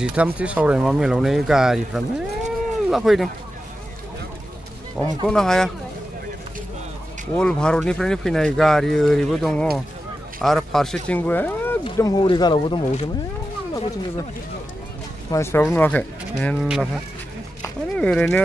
जिथामथि सावरायमा मेलावनाय गारिफ्रा मेरला फैदों हमख'नो हाया अल भारतनिफ्रायनो फैनाय गारि ओरैबो दङ आरो फारसेथिंबो एकदम हरै गालावबो दंबावोसो मेरला बिथिंबो मानसिफ्राबो नुवाखै मेरलाखा माने ओरैनो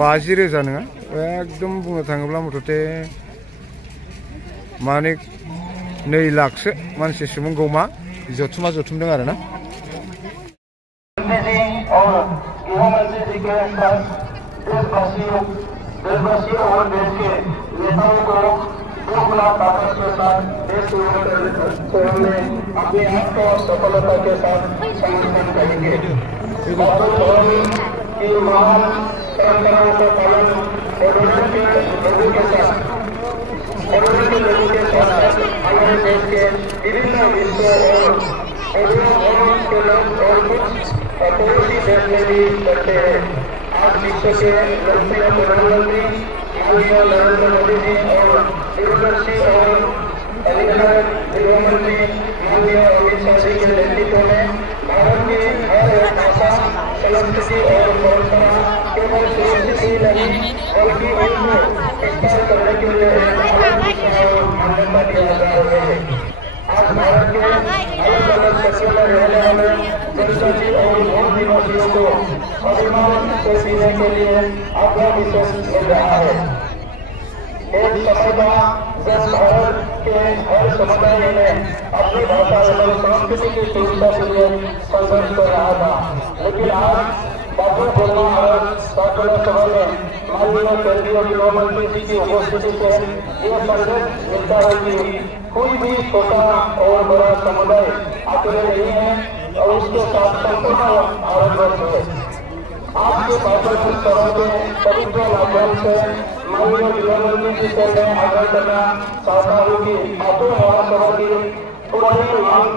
50,000 नङा एकदम बुंनो थाङोब्ला मथथे माने 2 लाखसो मानसि सुबुंगौमा जथुमदों आरोना और गृहमंत्री जी के साथ देशवासियों और देश के नेताओं को 2 गुना ताकत के साथ देश सेवा में अपने आप को सफलता के साथ समर्पण करेंगे। भारत धर्म की महान परंपराओं का पालन लोगों के साथ हमारे देश के विभिन्न विषयों और के लोग और कुछ पड़ोसी देश में भी करते हैं। आज विश्व के लोकप्रिय प्रधानमंत्री माननीय नरेंद्र मोदी जी और दूरदर्शी और गृहमंत्री माननीय अमित शाह जी के नेतृत्व में भारत की हर एक भाषा संस्कृति और परंपरा केवल सुरक्षित ही नहीं बल्कि उनको विस्तार करने के लिए मान्यता दिया जा रहा है। आज भारत के अलग अलग क्षेत्रों में रहने वाले जनजाति और मूल निवासियों को अभिमान से जीने के लिए आत्मविश्वास मिल रहा है। एक समय था जब भारत के हर समुदाय में अपनी भाषा एवं संस्कृति की सुरक्षा के लिए संघर्ष कर रहा था, लेकिन आज बापू बोलना और साधना सभा में माननीय केंद्रीय गृहमंत्री जी की उपस्थिति से ये संदेश मिलता है कि कोई भी छोटा और बड़ा समुदाय अकेले नहीं है और उसके साथ संपूर्ण भारतवर्ष है। आपके पात्रपुर सभा के पवित्र माध्यम से माननीय गृहमंत्री जी से मैं आग्रह करना चाहता हूँ कि पात्र महासभा की पुरानी मांग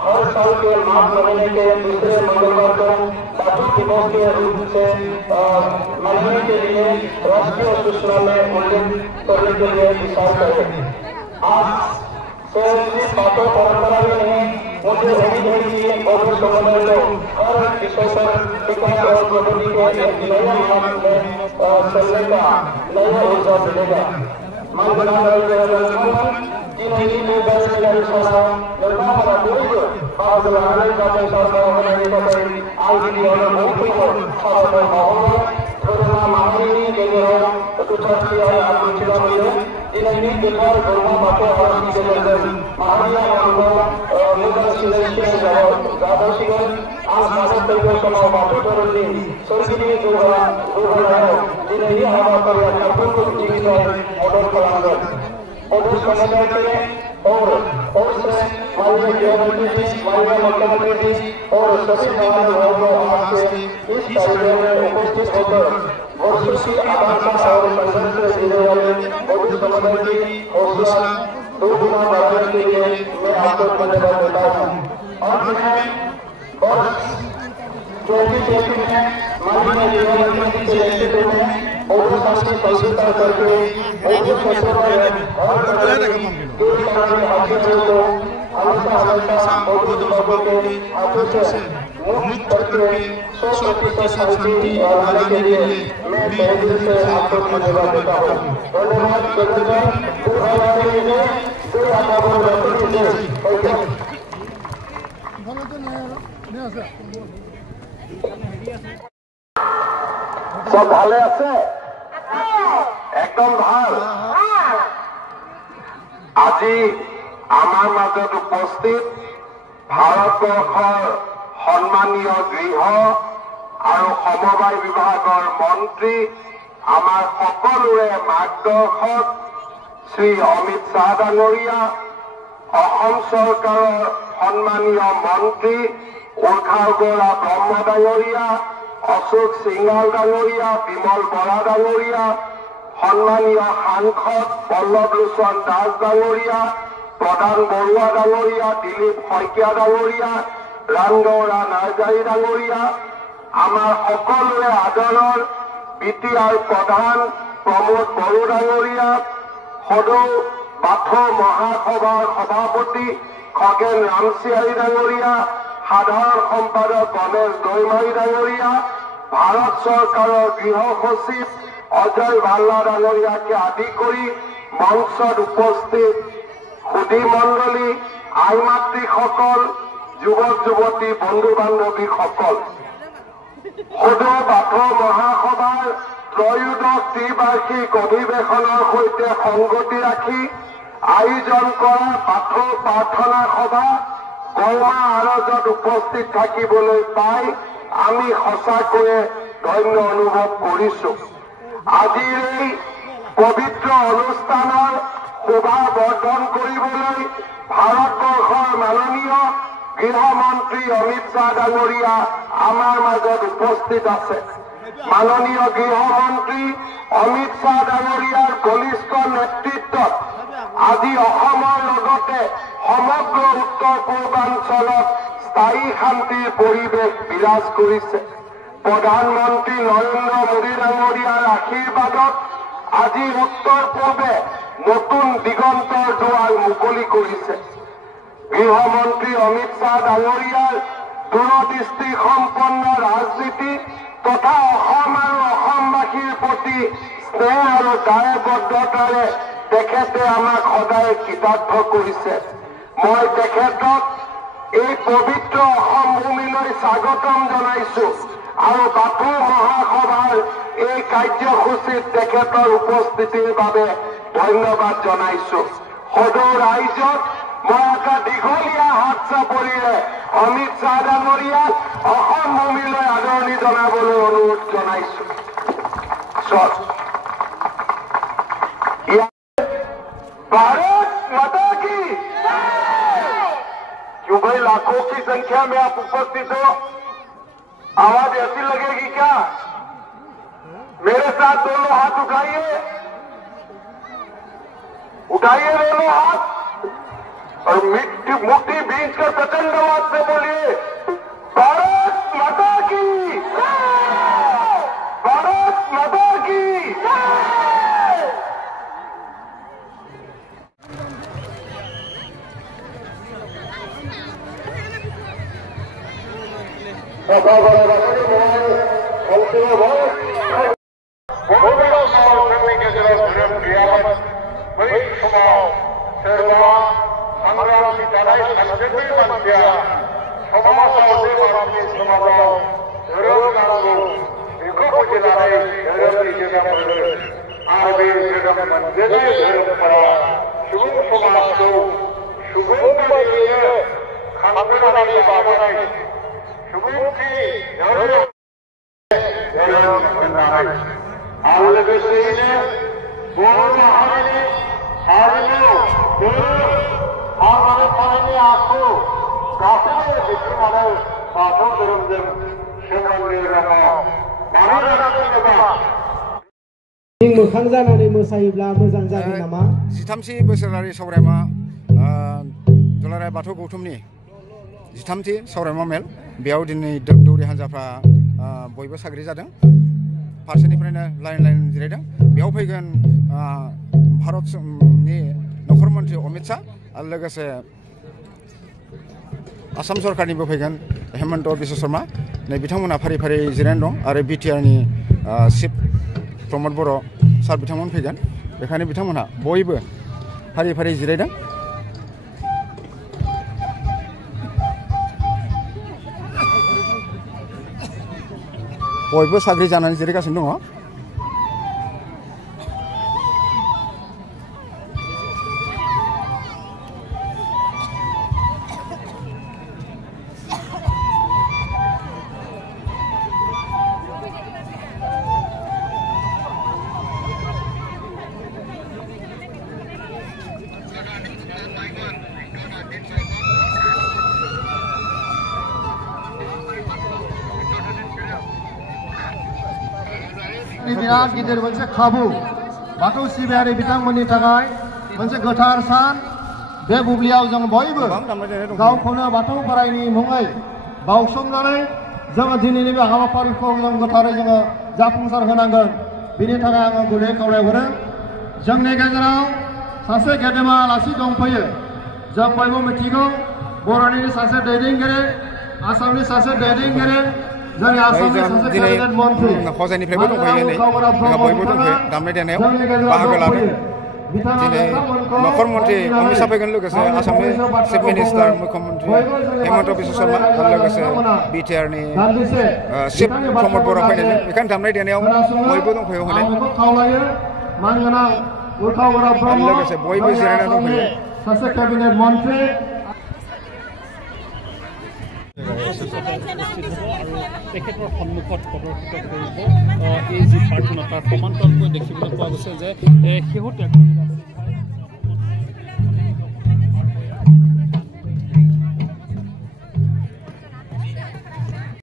हर साल के मार्च महीने के दूसरे मंगलवार को बापू दिवस के रूप से मनाने के लिए राष्ट्रीय सूचना में उल्लेख करने के लिए विचार करें। आज से सिर्फ बातों परंपरा ही नहीं मुझे उम्मीद है कि और समुदाय को हर विषय पर विकास और प्रगति के एक नए मार्ग में चलने का नया ऊर्जा मिलेगा। Ini juga dari sana lepas pada itu kalau ada kata sana orang ini kata algi di orang mungkin kalau mau karena mahal ini dengan ketujuan siapa aku tidak boleh ini benar benar pakai orang di dalam mahalnya orang muda selesai jauh sih आज भारत को समाव बातों पर नहीं सरकारी Durga ini हमारा परिवार को जीवित ऑर्डर करांगे और उस समुदाय के और से माननीय गृहमंत्री जी माननीय मुख्यमंत्री जी और सभी महानुभावों आज से इस कार्यक्रम में उपस्थित होकर वर्षों की आकांक्षा और संघर्ष से जुड़े वाले और उस समुदाय की हौसला 2 गुना बढ़ाने के लिए मैं आपको धन्यवाद देता हूँ। और मैं वर्ष 2023 में माननीय गृहमंत्री जी के नेतृत्व में और शांति संस्था करके और क्षेत्रों में और हमेशा और लोगों के हाथों से मुक्त करके 100% शांति लाने के लिए मैं तहे दिल से आपको धन्यवाद देता हूँ। धन्यवाद सब ভালো আছে একদম ভাল আজি আমার মাজত উপস্থিত ভারতবর্ষৰ সম্মানীয় গৃহ আৰু সমবায় বিভাগৰ মন্ত্ৰী আমাৰ সকলোৰে মাৰ্গদৰ্শক শ্ৰী অমিত শাহ ডাঙৰীয়া অসম চৰকাৰৰ সম্মানীয় মন্ত্ৰী উৰ্খাগৰা ব্ৰহ্ম ডাঙৰীয়া অশোক সিংহাল ডাঙৰীয়া বিমল বৰা ডাঙৰীয়া সম্মানীয় সাংসদ পল্লৱ লোচন দাস ডাঙৰীয়া প্ৰধান বৰুৱা ডাঙৰীয়া দিলীপ শইকীয়া ডাঙৰীয়া ৰামগৌৰা নাৰ্জাৰী ডাঙৰীয়া আমাৰ সকলোৰে আদৰৰ বিটিআৰ প্ৰধান প্ৰমোদ বড়ো ডাঙৰীয়া সদৌ বাথৌ মহাসভাৰ সভাপতি খগেন ৰামচিয়াৰী ডাঙৰীয়া সাধারণ সম্পাদক গণেশ দৈমাৰী ডাঙৰীয়া, ভাৰত চৰকাৰৰ গৃহ সচিব অজয় ভাল্লা ডাঙৰীয়াকে আদি কৰি মঞ্চত উপস্থিত সুধী মণ্ডলী, আই মাতৃসকল, যুৱক যুৱতী, বন্ধু বান্ধৱীসকল, সদৌ বাথৌ মহাসভাৰ ত্ৰয়োদশ ত্ৰিবাৰ্ষিক অধিৱেশনৰ সৈতে সংগতি ৰাখি আয়োজন কৰা বাথৌ প্ৰাৰ্থনা সভা গৰমা আৰজত উপস্থিত থাকিবলৈ পাই আমি সঁচাকৈয়ে ধন্য অনুভৱ কৰিছো। আজিৰ এই পবিত্ৰ অনুষ্ঠানৰ শোভা বৰ্ধন কৰিবলৈ ভাৰতবৰ্ষৰ মাননীয় গৃহমন্ত্ৰী অমিত শ্বাহ ডাঙৰীয়া আমাৰ মাজত উপস্থিত আছে। মাননীয় গৃহমন্ত্ৰী অমিত শ্বাহ ডাঙৰীয়াৰ বলিষ্ঠ নেতৃত্বত আজি অসমৰ লগতে সমগ্ৰ উত্তৰ পূৰ্বাঞ্চলত স্থায়ী শান্তিৰ পৰিৱেশ বিৰাজ কৰিছে। প্ৰধানমন্ত্ৰী নৰেন্দ্ৰ মোদী ডাঙৰীয়াৰ আশীৰ্বাদত আজি উত্তৰ পূৰ্বে নতুন দিগন্তৰ দুৱাৰ মুকলি কৰিছে। গৃহমন্ত্ৰী অমিত শ্বাহ ডাঙৰীয়াৰ দূৰদৃষ্টি সম্পন্ন ৰাজনীতি তথা অসম আৰু অসমবাসীৰ প্ৰতি স্নেহ আৰু দায়বদ্ধতাৰে তেখেতে আমাক সদায় কৃতাৰ্থ কৰিছে। মই তেখেতক এই পবিত্ৰ অসম ভূমিলৈ স্বাগতম জনাইছো আৰু বাথৌ মহাসভাৰ এই কাৰ্যসূচীত তেখেতৰ উপস্থিতিৰ বাবে ধন্যবাদ জনাইছো। সদৌ ৰাইজক মই এটা দীঘলীয়া হাত চাপৰিৰে অমিত শ্বাহ ডাঙৰীয়াক অসম ভূমিলৈ আদৰণি জনাবলৈ অনুৰোধ জনাইছো। भारत माता की, क्यों भाई लाखों की संख्या में आप उपस्थित हो, आवाज ऐसी लगेगी क्या? मेरे साथ दोनों हाथ उठाइए, उठाइए दोनों हाथ और मुट्ठी बीच कर प्रचंड आवाज से बोलिए भारत माता की, भारत माता की। मोखां जानानै मोसायोब्ला मोजां जागोन नामा? 13थि बोसोरारि सावरायमा दुलाराय बाथौ गौथुमनि 13थि सावरायमा मेल बेयाव दिनै दौरि हान्जाफ्रा बयबो साग्रि जादों। फारसेनिफ्रायनो लाइन लाइन जिरायदों। बेयाव फैगोन भारतनि नखर मन्त्रि अमित शाह आरो लोगोसे आसाम सरकारनिबो फैगोन हेमन्त बिश्व शर्मा। नै बिथांमोना फारि फारि जिरायनानै दं आरो बिटिआरनि चिफ प्रमद बर' सार बिथांमोन फैगोन। बेखायनो बिथांमोनहा बयबो फारि फारि जिरायदों। बयबो साग्रि जानानै जिरायगासिनो दङ। बिराद गिदिर मोनसे खाबु बाथौ सिबियारि बिथांमोननि थाखाय मोनसे गोथार सान। बे बुब्लियाव जों बयबो गावखौनो बाथौ बोराइनि मुङै बावसोमनानै जोङो दिनैनि बे हाबाफारिखौ जों गोथारै जोङो जाफुंसार होनांगोन। बिनि थाखाय आङो गुरै खावलायहरो। जोंनि गेजेराव सासे गेदेमा आलासि दंफैयो। जों बयबो मिथिगौ बर'नि सासे दैदेनगिरि आसामनि सासे दैदेनगिरि जोंनि आसामनि सासे केबिनेट मन्त्रि हजानिफ्रायबो दंफैयो नै बयबो दंफैयो दामनाय देनायाव बाहागो लादों दिनै नखर मन्त्रि अमित शाह फैगोन लोगोसे आसामनि चिफ मिनिस्टार मुख्यमन्त्रि हेमन्त बिश्व शर्मा आरो लोगोसे बिटिआरनि चिफ प्रमद बर' फैनायजों बेखायनो दामनाय देनायाव बयबो दंफैयो हनै लोगोसे बयबो जिरायना दंफैयो सासे केबिनेट मन्त्रि তেখেতৰ সন্মুখত প্ৰদৰ্শিত কৰিব এই যি প্ৰাৰ্থনা তাৰ সমান্তৰালকৈ দেখিবলৈ পোৱা গৈছে যে শেহতীয়াকৈ